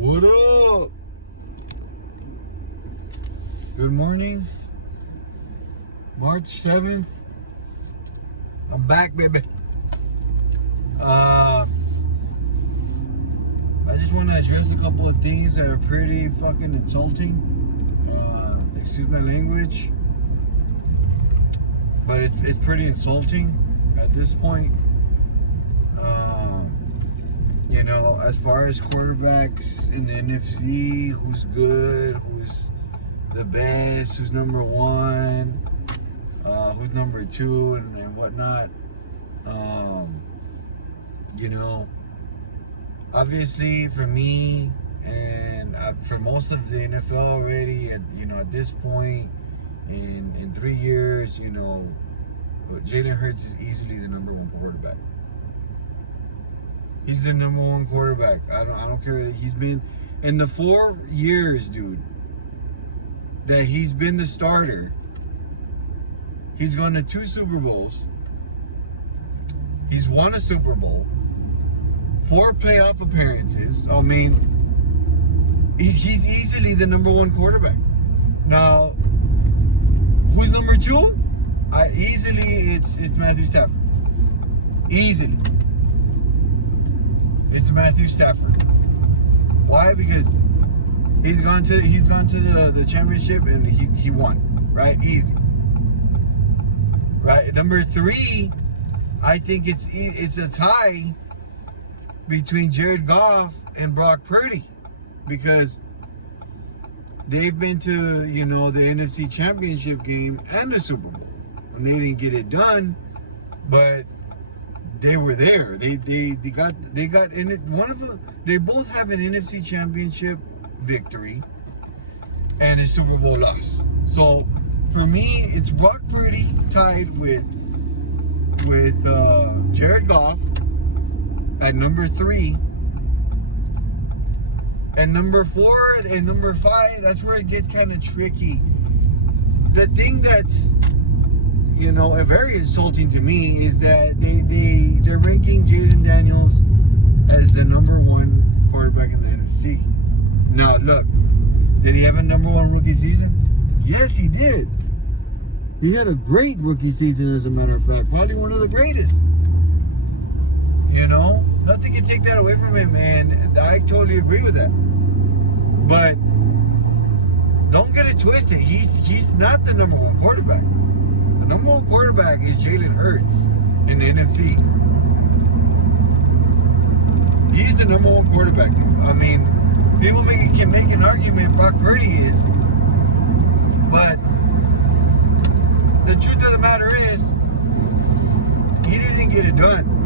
What up? Good morning. March 7th. I'm back, baby. I just want to address a couple of things that are pretty fucking insulting. Excuse my language. But it's pretty insulting at this point. You know, as far as quarterbacks in the NFC, who's good, who's the best, who's number one, who's number two, and whatnot. You know, obviously for me and for most of the NFL already, at this point, in 3 years, Jalen Hurts is easily the number one quarterback. He's the number one quarterback. I don't care. He's been in the 4 years, dude, that he's been the starter. He's gone to 2 Super Bowls. He's won a Super Bowl. 4 playoff appearances. I mean, he's easily the number one quarterback. Now, who's number 2? Easily, it's Matthew Stafford. Easily. It's Matthew Stafford. Why? Because he's gone to the championship and he won, right? Easy. Right. Number 3, I think it's a tie between Jared Goff and Brock Purdy, because they've been to the NFC Championship game and the Super Bowl, and they didn't get it done, but they were there. They got in it. One of them. They both have an NFC Championship victory and a Super Bowl loss. So for me, it's Brock Purdy tied with Jared Goff at number 3, and number 4 and number 5. That's where it gets kind of tricky. The thing that's very insulting to me is that they're ranking Jaden Daniels as the number 1 quarterback in the NFC. Now, look, did he have a number 1 rookie season? Yes, he did. He had a great rookie season, as a matter of fact. Probably one of the greatest. Nothing can take that away from him, and I totally agree with that. But don't get it twisted. He's not the number 1 quarterback. The number 1 quarterback is Jalen Hurts in the NFC. He's the number 1 quarterback. I mean, people can make an argument Brock Purdy is, but the truth of the matter is, he didn't get it done.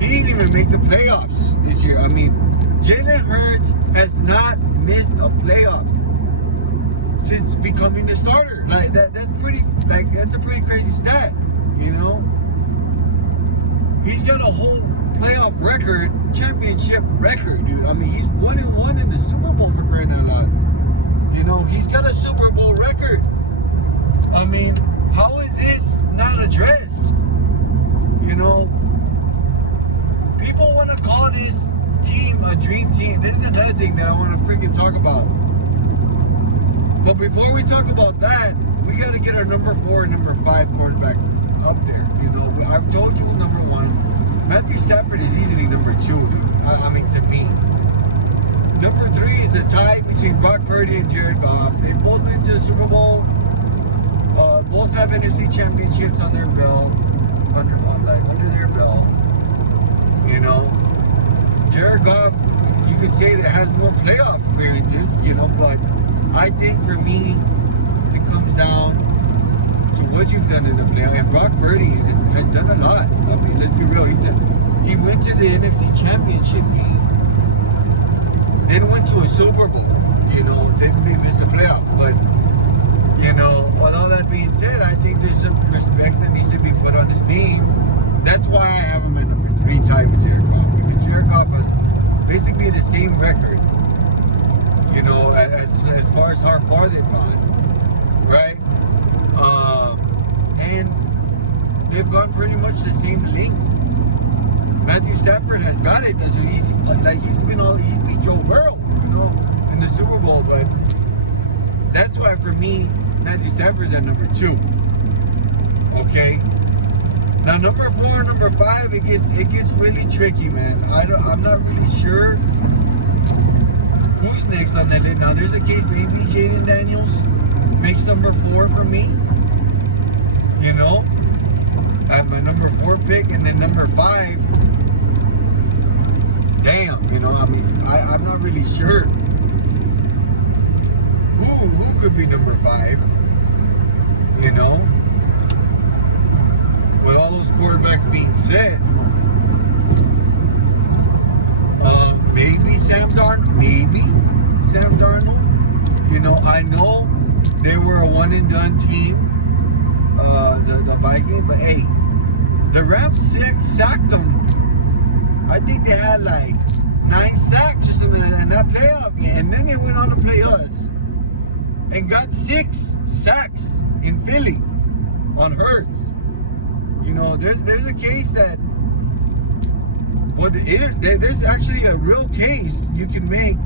He didn't even make the playoffs this year. I mean, Jalen Hurts has not missed a playoffs since becoming the starter. Like that's a pretty crazy stat, He's got a whole playoff record, championship record, dude. I mean, he's 1-1 in the Super Bowl, for crying out loud. He's got a Super Bowl record. I mean, how is this not addressed? People want to call this team a dream team. This is another thing that I want to freaking talk about. But before we talk about that, we got to get our number 4 and number 5 quarterback up there. I've told you number 1. Matthew Stafford is easily number 2, dude. I mean, to me. Number 3 is the tie between Brock Purdy and Jared Goff. They've both been to the Super Bowl. Both have NFC championships on their belt. Under their belt. Jared Goff, you could say that has more playoff appearances, but I think for me, it comes down to what you've done in the playoff. And Brock Purdy has done a lot. I mean, let's be real. He went to the NFC Championship game, then went to a Super Bowl. Then they missed the playoff. But, with all that being said, I think there's some respect that needs to be put on his name. That's why I have him at number 3 tied with Jared Goff. Because Jared Goff has basically the same record, as far as how far they've gone, right? And they've gone pretty much the same length. Matthew Stafford has got it. So he's beat Joe Burrow. know, but that's why for me, Matthew Stafford's at number 2. Okay. Now number 4, number 5, it gets really tricky, man. I'm not really sure who's next on that list. Now there's a case maybe Jaden Daniels makes number 4 for me. You know, at my number 4 pick, and then number 5. Damn, you know, I mean, I'm not really sure who could be number 5. You know. With all those quarterbacks being set, maybe Sam Darnold. You know, I know they were a one and done team, the Vikings, but hey, the Rams sacked them. I think they had like 9 sacks or something like that in that playoff game, and then they went on to play us and got 6 sacks in Philly on Hurts. You know, there's a case that, well, there's actually a real case you can make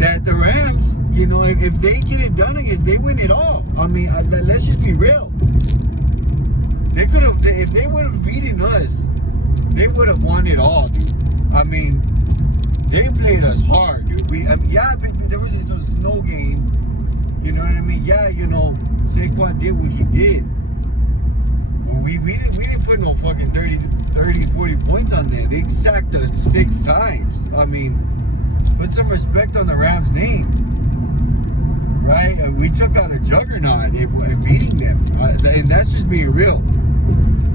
that the Rams, you know, if they get it done against, they win it all. I mean, let's just be real. They could have, if they would have beaten us, they would have won it all, dude. I mean, they played us hard, dude. There was a snow game. You know what I mean? Yeah, you know, Saquon did what he did. Well, we didn't put no fucking 30, 40 points on there. They sacked us 6 times. I mean, put some respect on the Rams' name, right? We took out a juggernaut in beating them, and that's just being real.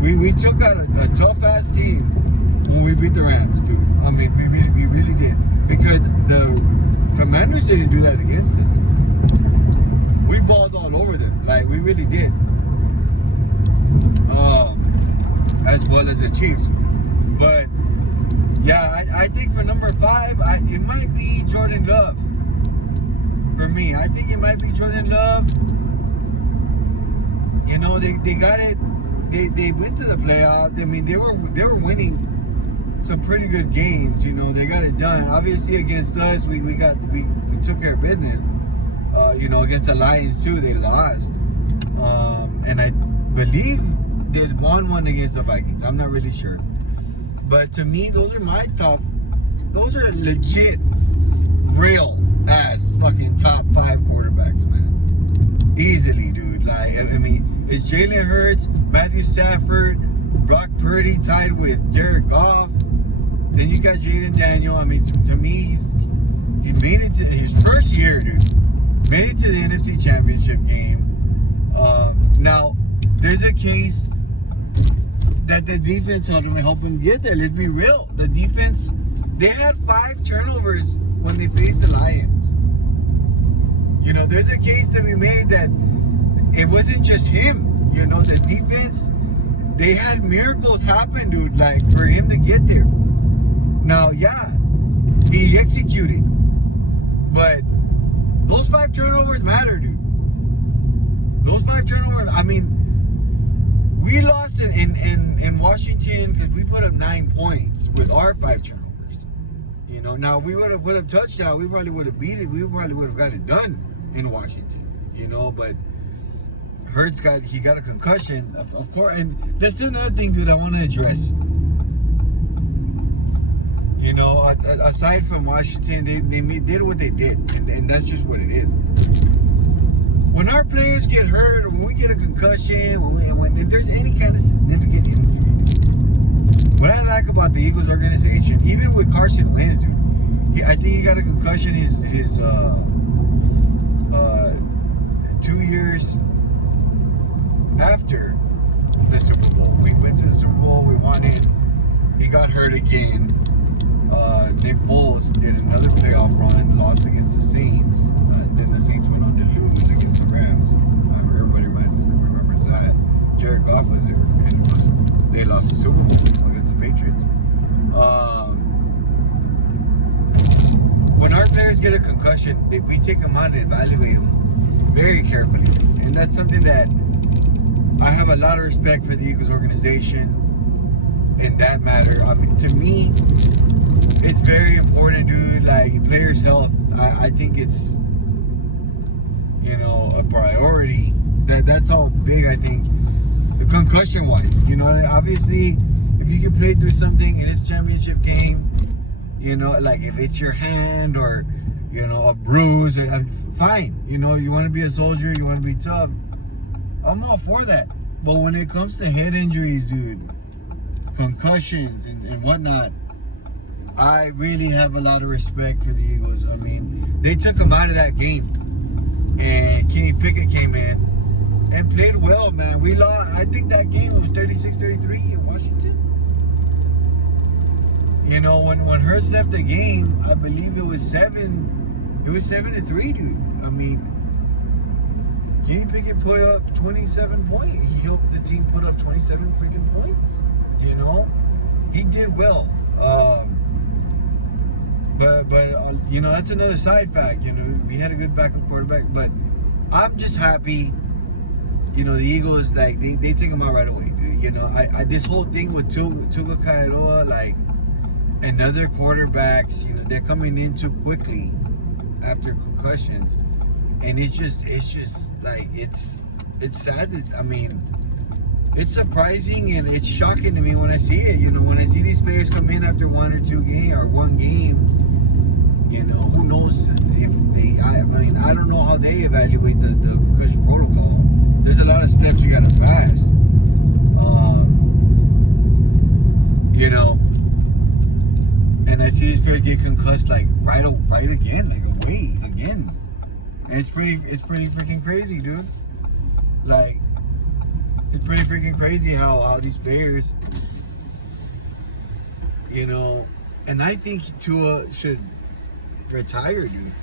We took out a tough-ass team when we beat the Rams, dude. I mean, we really did, because the Commanders didn't do that against us. We balled all over them, like we really did. As well as the Chiefs. But yeah, I think for number 5, it might be Jordan Love. For me, I think it might be Jordan Love. You know, they got it. They went to the playoffs. I mean, they were winning some pretty good games. You know, they got it done. Obviously, against us, we took care of business. You know, against the Lions too, they lost. And I believe they won one against the Vikings. I'm not really sure. But to me, those are my top. Those are legit, real ass fucking top 5 quarterbacks, man. Easily, dude. Like, I mean, it's Jalen Hurts, Matthew Stafford, Brock Purdy tied with Jared Goff. Then you got Jaden Daniel. I mean, to me, he made it to his first year, dude. Made it to the NFC Championship game. Now, there's a case that the defense helped him get there. Let's be real. The defense, they had 5 turnovers when they faced the Lions. You know, there's a case that we made that it wasn't just him. You know, the defense, they had miracles happen, dude, like for him to get there. Now, yeah, he executed. But those 5 turnovers matter, dude. Those 5 turnovers, I mean, we lost in Washington because we put up 9 points with our 5 turnovers. You know, now we would have put up touchdown, we probably would have beat it. We probably would have got it done in Washington. You know, but Hurts got a concussion, of course. And that's another thing, dude, I want to address. You know, aside from Washington, they did what they did, and that's just what it is. When our players get hurt, or when we get a concussion, when there's any kind of significant injury, what I like about the Eagles organization, even with Carson Wentz, dude, I think he got a concussion his 2 years after the Super Bowl. We went to the Super Bowl, we won it. He got hurt again. Nick Foles did another playoff run, lost against the Saints. Then the Saints went on to lose against the Rams. Everybody remembers that. Jared Goff was there, and they lost the Super Bowl against the Patriots. When our players get a concussion, we take them on and evaluate them very carefully. And that's something that I have a lot of respect for the Eagles organization in that matter. I mean, to me, it's very important important, dude. Like, players' health, I think it's, you know, a priority. That's how big, I think, the concussion wise. You know, obviously, if you can play through something in this championship game, you know, like if it's your hand or, you know, a bruise, fine. You know, you want to be a soldier, you want to be tough. I'm all for that. But when it comes to head injuries, dude, concussions and whatnot, I really have a lot of respect for the Eagles. I mean, they took them out of that game. And Kenny Pickett came in and played well, man. We lost, I think that game was 36-33 in Washington. You know, when Hurts left the game, I believe it was 7-3, dude. I mean, Kenny Pickett put up 27 points. He helped the team put up 27 freaking points. You know, he did well. But you know, that's another side fact. You know, we had a good backup quarterback, but I'm just happy. You know, the Eagles, like, they take him out right away. You know, I this whole thing with Tua Kairoa, like, and other quarterbacks, you know, they're coming in too quickly after concussions, and it's just like it's sad. I mean, it's surprising and it's shocking to me when I see it. You know, when I see these players come in after one game. You know, who knows if they? I mean, I don't know how they evaluate the concussion protocol. There's a lot of steps you gotta pass. You know, and I see these players get concussed like right again, like away again, and it's pretty freaking crazy, dude. Like, it's pretty freaking crazy how these players, you know, and I think Tua should retire, dude.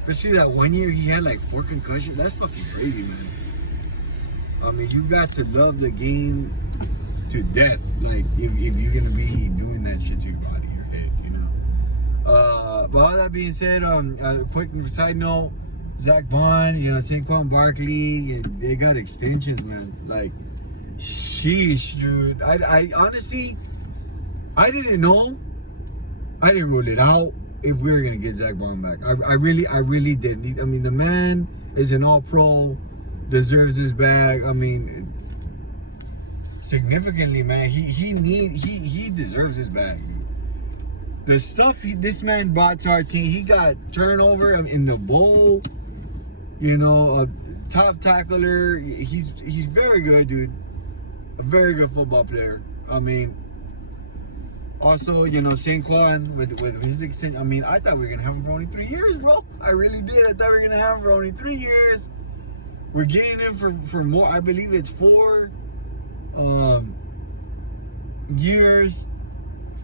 Especially that 1 year he had like 4 concussions. That's fucking crazy, man. I mean, you got to love the game to death. Like, if you're gonna be doing that shit to your body, your head, you know. But all that being said, a quick side note: Zach Bond, you know, Saquon Barkley, and they got extensions, man. Like, sheesh, dude. I honestly, I didn't know. I didn't rule it out if we were gonna get Zach Bond back. I really didn't. I mean, the man is an all-pro, deserves his bag. I mean, significantly, man. He deserves his bag. The stuff this man brought to our team, he got turnover in the bowl. You know, a top tackler. He's very good, dude. A very good football player. I mean, also, you know, Saquon with his extension. I mean, I thought we were gonna have him for only 3 years, bro. I really did. I thought we were gonna have him for only 3 years. We're getting him for more. I believe it's 4 years,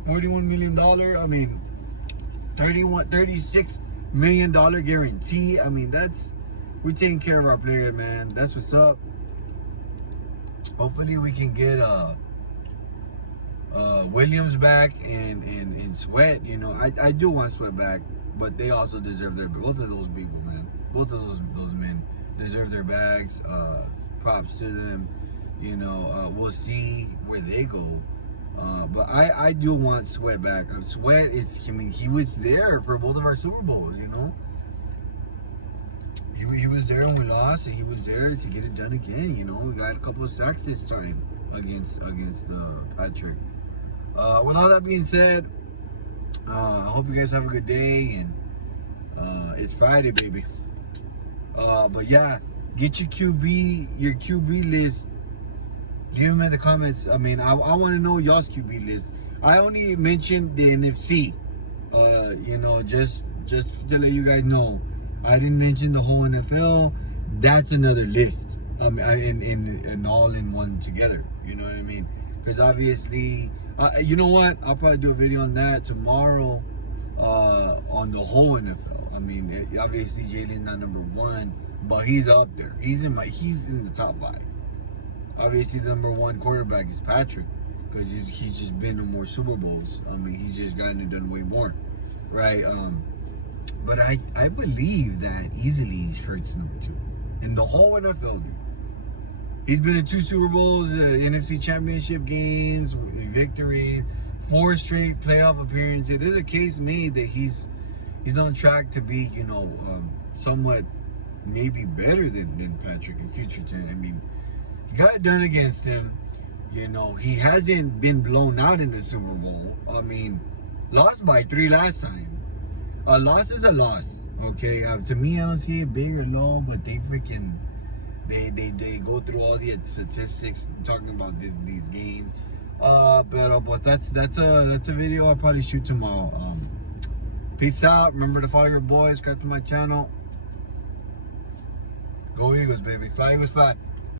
$41 million. I mean, $36 million guarantee. I mean, we're taking care of our player, man. That's what's up. Hopefully we can get Williams back and Sweat. You know, I do want Sweat back, but they also deserve both of those people, man. Both of those men deserve their bags. Props to them. You know, we'll see where they go. But I do want Sweat back. Sweat is, I mean, he was there for both of our Super Bowls, you know. He was there when we lost, and he was there to get it done again, you know. We got a couple of sacks this time against Patrick. With all that being said, I hope you guys have a good day, and it's Friday, baby. But yeah, get your QB list. Leave them in the comments. I mean, I want to know y'all's QB list. I only mentioned the NFC. You know, just to let you guys know, I didn't mention the whole NFL. That's another list. And all in one together. You know what I mean? Because obviously, you know what? I'll probably do a video on that tomorrow. On the whole NFL. I mean, obviously Jalen's not number 1, but he's up there. He's in the top 5. Obviously, the number 1 quarterback is Patrick, because he's just been to more Super Bowls. I mean, he's just gotten it done way more, right? But I believe that easily Hurts number 2 in the whole NFL, dude. He's been in 2 Super Bowls, NFC Championship games, victory. 4 straight playoff appearances. There's a case made that he's on track to be, somewhat maybe better than Patrick in future time. I mean, he got it done against him. He hasn't been blown out in the Super Bowl. I mean, lost by 3 last time. A loss is a loss. Okay, to me, I don't see it big or low, but they freaking they go through all the statistics talking about these games. But that's a video I'll probably shoot tomorrow. Peace out. Remember to follow your boys. Subscribe to my channel. Go Eagles, baby. Fly Eagles, fly.